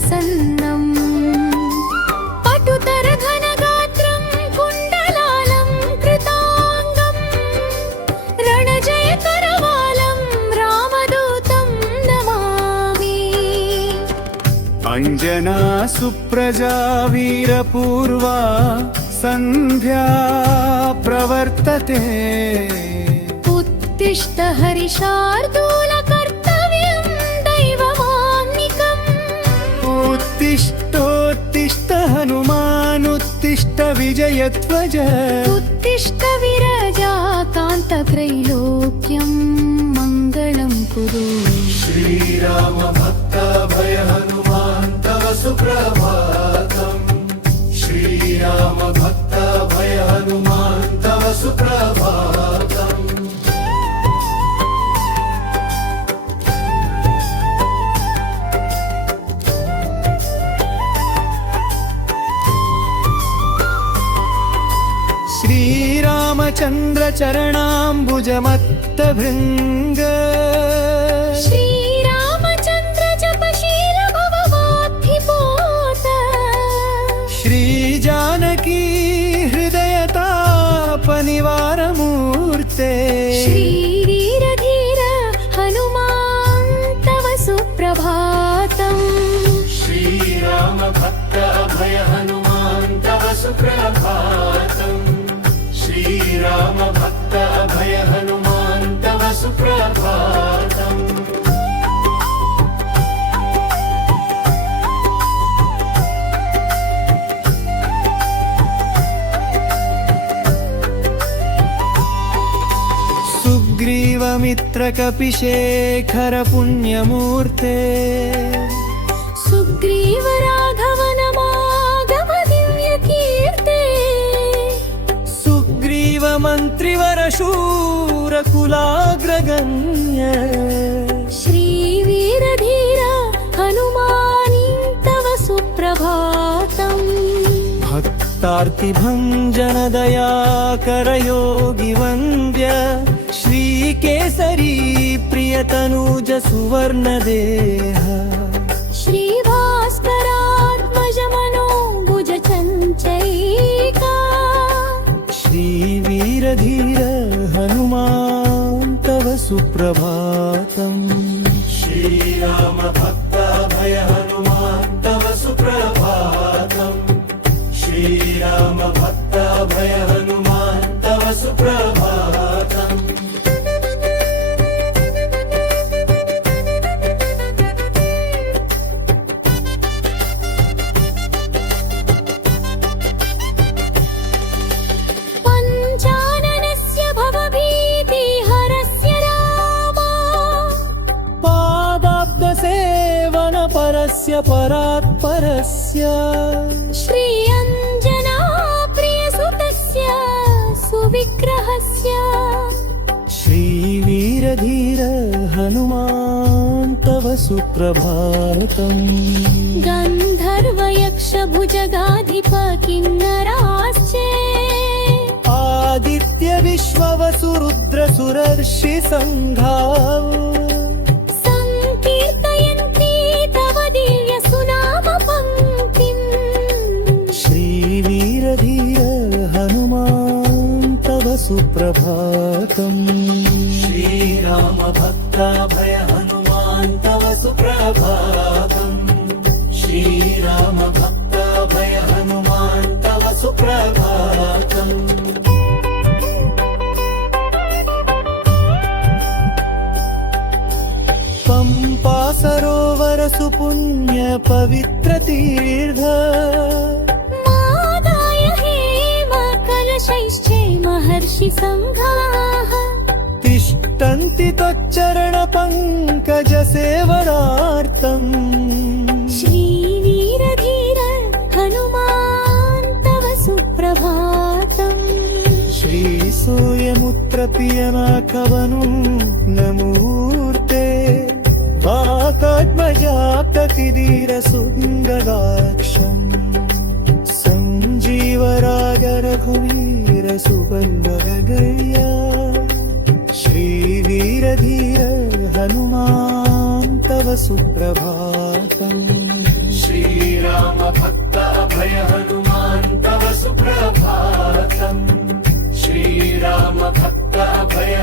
प्रसन्नम् पटुतरघनगात्रं कुण्डलालं कृताङ्गं रणजयकरवालं रामदूतं नमामि। अंजना सुप्रजा वीरपूर्वा सन्ध्या प्रवर्तते। उत्तिष्ठ हरिशार्दूल कर्तव्यं दैवमान्निकम्। उत्तिष्ठोत्तिष्ठ हनुमानुत्तिष्ठ विजयध्वज। उत्तिष्ठ विरजाकान्तत्रैलोक्यं मङ्गलं कुरु। श्रीराम भक्त भय हनुमान तव सुप्रभातम्। श्रीराम भक्त भय हनुमान तव सुप्रभातम्। श्रीरामचन्द्र चरणाम्बुजमत्तभृङ्ग। श्रीरामचन्द्र जपशील भववाद्धिपोत। श्रीजानकी हृदयतापनिवारमूर्ते। श्रीवीरधीर हनुमान् तव सुप्रभातम्। श्रीराम भक्त अभय हनुमान तव सुप्रभातम्। श्रीराम भक्त अभय हनुमान तव सुप्रभातम्। सुग्रीवमित्रकपिशेखर पुण्यमूर्ते। सुग्रीव राघव नमागम दिव्यकीर्ते। सुग्रीव मन्त्रिवर शूरकुलाग्रगण्य। श्रीवीरधीर हनुमानी तव सुप्रभातम्। भक्तार्तिभञ्जन दयाकर योगी वन्द्य। श्रीकेसरी प्रियतनूज सुवर्णदेह। श्रीभास्करात्मज मनोभुज चञ्चैका। श्रीवीरधीर हनुमान तव सुप्रभातम्। श्रीराम भक्त भय हनुमान तव सुप्रभातम्। श्रीराम भक्त भय हनुमान तव सुप्रभातम्। पञ्चाननस्य भवभीतिहरस्य रामा। पादाब्दसेवनपरस्य परात्परस्य। श्री अञ्जना प्रियसुतस्य सुविग्रहस्य। श्रीवीरधीर हनुमान तव सुप्रभातम्। गन्धर्वयक्षभुजगाधिप किन्नराश्च। आदित्य विश्ववसुरुद्र सुरर्षि सङ्घा। सङ्कीर्तयन्ति तव दिव्य सुनाम पङ्क्तिम्। श्रीवीरधीर हनुमान तव सुप्रभातम्। श्रीराम भक्त भय हनुमान तव सुप्रभातम्। श्रीराम भक्त भय हनुमान तव सुप्रभातम्। पंपा सरोवर सुपुण्य पवित्र तीर्थ। मादाय हेम कलशैश्च महर्षि सङ्घाः। तिष्ठन्ति त्वच्चरण पङ्कज सेवनार्थम्। श्रीवीरधीर हनुमान् तव सुप्रभातम्। श्रीसूर्यमुत्र पियनाकवनु नमूर्ते। वाकात्मजाप्तकिरीर सुन्दराक्षम्। सञ्जीवरागर रघुवीर सुबल्लगया। श्रीवीरधीर हनुमान तव सुप्रभातम्। श्री भक्त अभय